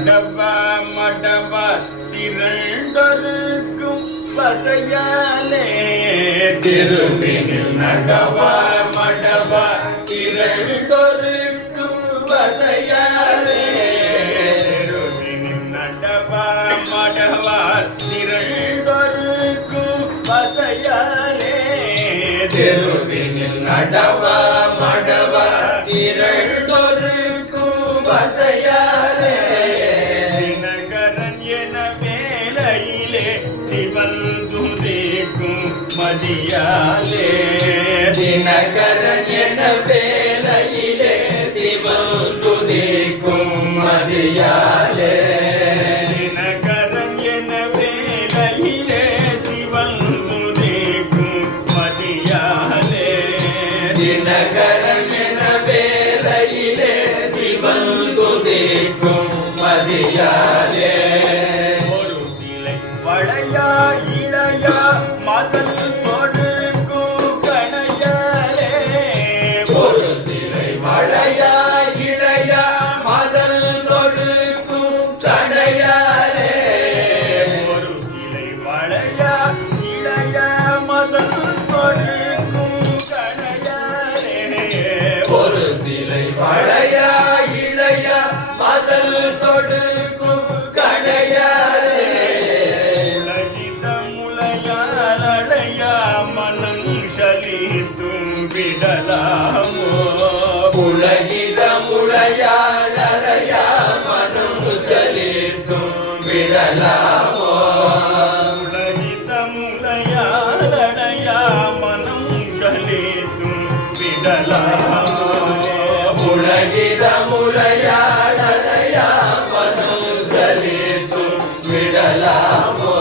நடவா மடவா திரண்டொருக்கும் வசையாலே திருவினில் நடவா மடவா திரண்டொருக்கும் வசையாலே திருவினில் நடவா மடவா திரண்டொருக்கும் வசையாலே திருவினில் நடவா மடவா திரண்டொருக்கும் வசையாலே தினகரன் என வேலையிலே சிவன் துதிக்கும் மதியாலே தினகரன் என வேலையிலே சிவன் துதிக்கும் மதியாலே தினகரன் என வேலையிலே சிவன் துதிக்கும் மதியாலே தினகரன் என வேலையிலே சிவன் துதிக்கும் மதியாலே ஒரு சிலை வளையா இளையா மதல் தொடுக்கும் கணையாலே ஒரு சிலை வளையா இளையா மதல் தொடுக்கும் கணையாலே ஒரு சிலை வளையா இளையா மதல் தொடுக்கும் கணையாலே ஒரு சிலை வளையா இளையா மதல் தொடுக்கும் கணையாலே உலகித முளையாலடையா மனம் சலித்தும் விடலாமோ உலகித முளையாலடையா மனம் சலித்தும் விடலாமோ உலகித முளையாலடையா மனம் சலித்தும் விடலாமோ உலகித முளையாலடையா மனம் சலித்தும் விடலாமோ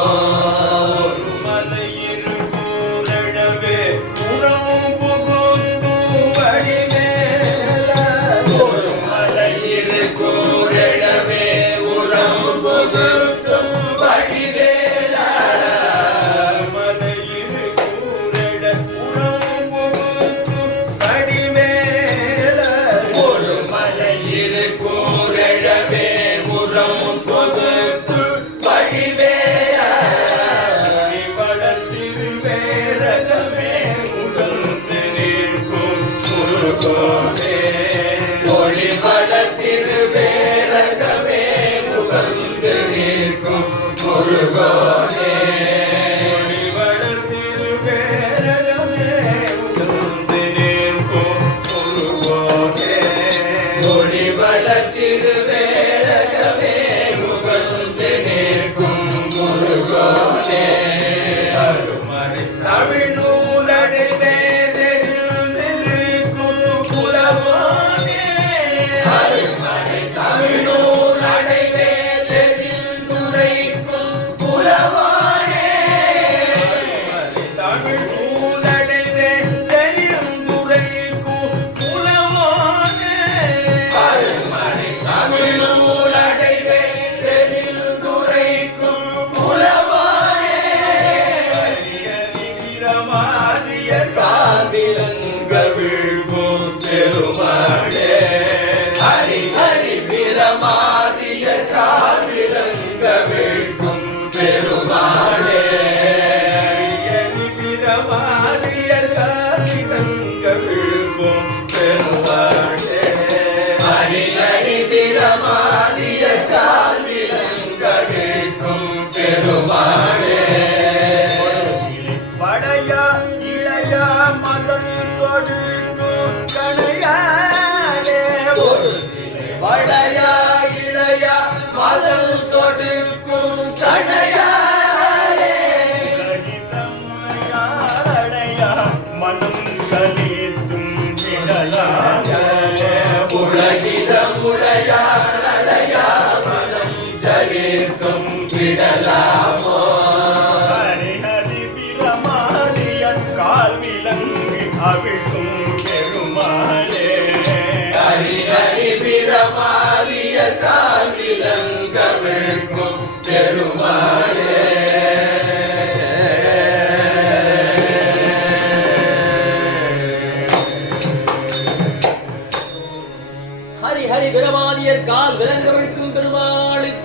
ஒரு மலையில் கூரழவே புறம் புகுந்தும் வடிவேல ஒரு மலையில் கூரழவே உரம் புகுந்தும் வடிவேல மலையில் கூரழ உரம் புகுந்தும் வடிவேல ஒரு மலையில் கூரழவே உரம் புகுந்து வடிவேல வளர்த்திருவேரகமே உகந்து நிற்கும் முருகோனே ஒளி வளர்த்திருவேரகமே உகந்து நிற்கும் முருகோனே ஒளி வளர்த்திருவேரகமே உகந்து நிற்கும் முருகோனே ஒளி வளர்த்திருவேரகமே உகந்து நிற்கும் முருகோனே அருமறை தமிழ் நூலடிலே தெரிந்திருக்கும் புலவானே அருமறை தமிழ் நூலடிலே தெரிந்துரைக்கும் புலவானே அருமறை தமிழ் நூலடிலே தெரிந்துரைக்கும் புலவானே அருமறை தமிழ் நூலடிலே தெரிந்துரைக்கும் புலவானே பிரமாதிய காவிலங்க விழுக்கும் பெருமாளே ஹரி ஹரி பிரமாதிய காவிலங்க விழுக்கும் பெருமாளே ஹரி பிரமாதிய காவிலங்க விழுக்கும் பெருமாளே ஹரி ஹரி பிரமாதிய காவிலங்க விழுக்கும் பெருமாளே வளையா இளையா மதல் தொடுக்கும் கணையாலே ஒரு சிலை வளையா இளையா மதல் தொடுக்கும் கணையாலே உலகிதமுனையாலடையா மனம் சலித்தும் விடலாமோ உலகிதமுனையாலடையா மனம் சலித்தும் விடலாமோ ஹரி ஹரி பிரமாதிய கால் விலங்கு அவிழ்க்கும் பெருமாளே ஹரி ஹரி பிரமாதிய கால் விலங்கு அவிழ்க்கும் பெருமாளே ஹரி ஹரி பிரமாதியர் கால் விளங்க விழுக்கும் பெருமாளுக்கு